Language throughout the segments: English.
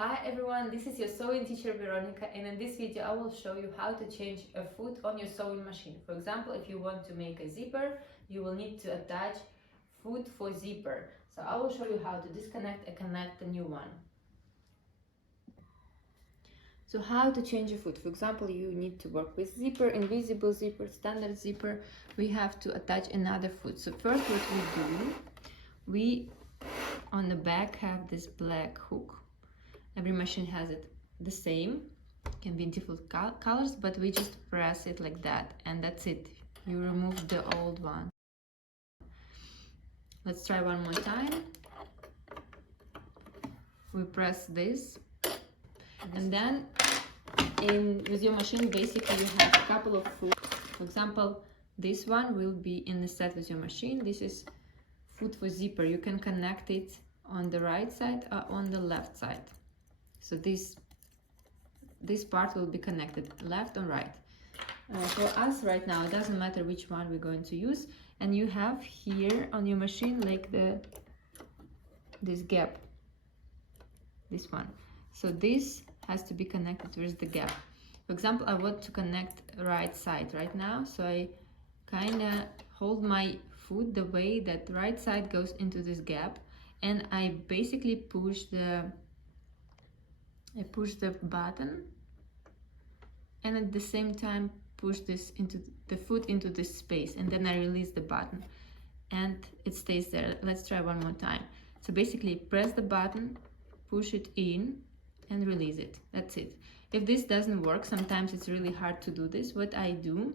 Hi everyone, this is your sewing teacher Veronica, and in this video I will show you how to change a foot on your sewing machine. For example, if you want to make a zipper, you will need to attach foot for zipper. So I will show you how to disconnect and connect the new one. So how to change a foot? For example, you need to work with zipper, invisible zipper, standard zipper. We have to attach another foot. So first what we on the back have this black hook. Every machine has it the same, can be different colors, but we just press it like that and that's it. You remove the old one. Let's try one more time. We press this, and then with your machine basically you have a couple of foot. For example, this one will be in the set with your machine. This is foot for zipper. You can connect it on the right side or on the left side. So this part will be connected left or right. For us right now, it doesn't matter which one we're going to use. And you have here on your machine like this gap, this one. So this has to be connected with the gap. For example, I want to connect right side right now. So I kind of hold my foot the way that right side goes into this gap, and I basically push the button, and at the same time push this into the foot into this space, and then I release the button and it stays there. Let's try one more time. So basically press the button, push it in and release it. That's it. If this doesn't work, sometimes it's really hard to do this. What I do,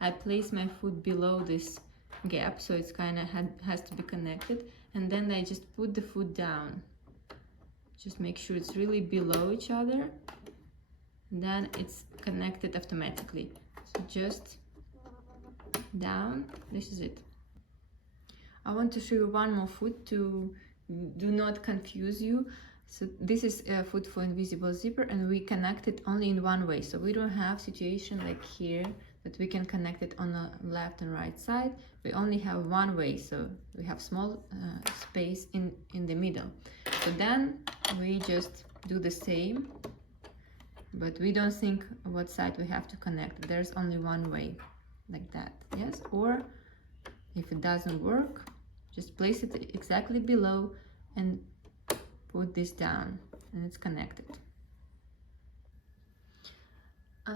I place my foot below this gap, so it's kind of has to be connected, and then I just put the foot down. Just make sure it's really below each other, and then it's connected automatically. So just down, this is it. I want to show you one more foot to do not confuse you. So this is a foot for invisible zipper, and we connect it only in one way. So we don't have situation like here that we can connect it on the left and right side. We only have one way, so we have small space in the middle. So then we just do the same, but we don't think what side we have to connect. There's only one way, like that, yes? Or if it doesn't work, just place it exactly below and put this down, and it's connected.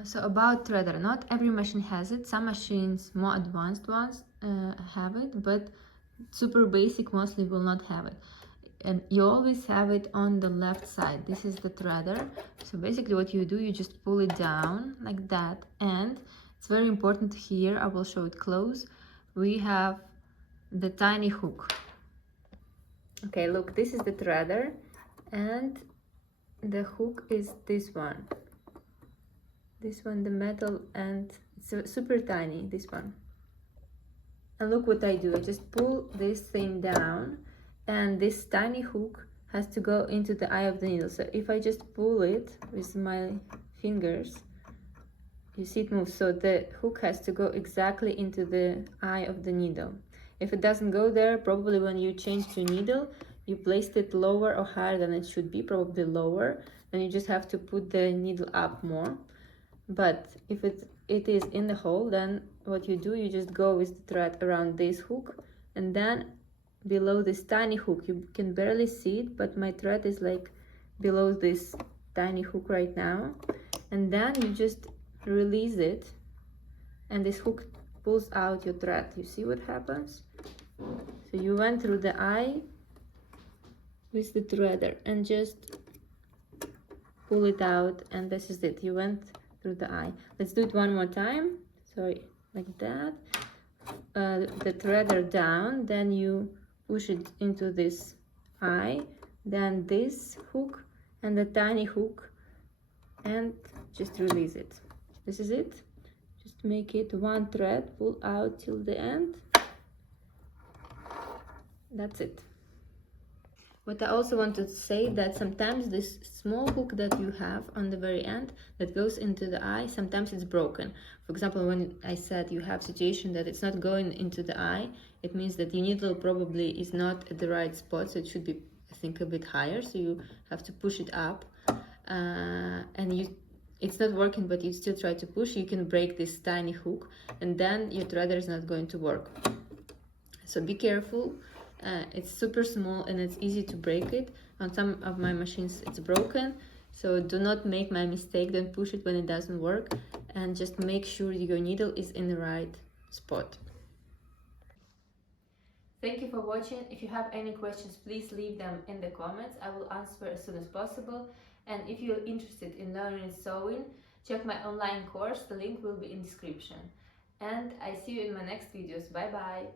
So about threader, not every machine has it. Some machines, more advanced ones, have it, but super basic mostly will not have it. And you always have it on the left side. This is the threader. So basically what you do, you just pull it down like that, and it's very important here, I will show it close. We have the tiny hook. Okay, look, this is the threader, and the hook is this one, the metal, and it's super tiny, this one. And look what I do, I just pull this thing down, and this tiny hook has to go into the eye of the needle. So if I just pull it with my fingers, you see it moves. So the hook has to go exactly into the eye of the needle. If it doesn't go there, probably when you change to needle, you placed it lower or higher than it should be, probably lower. Then you just have to put the needle up more. But if it is in the hole, then what you do, you just go with the thread around this hook, and then below this tiny hook, you can barely see it, but my thread is like below this tiny hook right now, and then you just release it, and this hook pulls out your thread. You see what happens? So you went through the eye with the threader and just pull it out, and this is it. You went through the eye. Let's do it one more time. So like that, the threader down, then you push it into this eye, then this hook and the tiny hook, and just release it. This is it. Just make it one thread, pull out till the end. That's it. What I also want to say, that sometimes this small hook that you have on the very end that goes into the eye, sometimes it's broken. For example, when I said you have situation that it's not going into the eye, it means that your needle probably is not at the right spot, so it should be I think, a bit higher, so you have to push it up, and it's not working, but you still try to push, you can break this tiny hook, and then your threader is not going to work. So be careful. It's super small and it's easy to break it. On some of my machines it's broken, so do not make my mistake. Don't push it when it doesn't work, and just make sure your needle is in the right spot. Thank you for watching. If you have any questions, please leave them in the comments. I will answer as soon as possible. And if you're interested in learning sewing, check my online course. The link will be in description. And I see you in my next videos. Bye bye.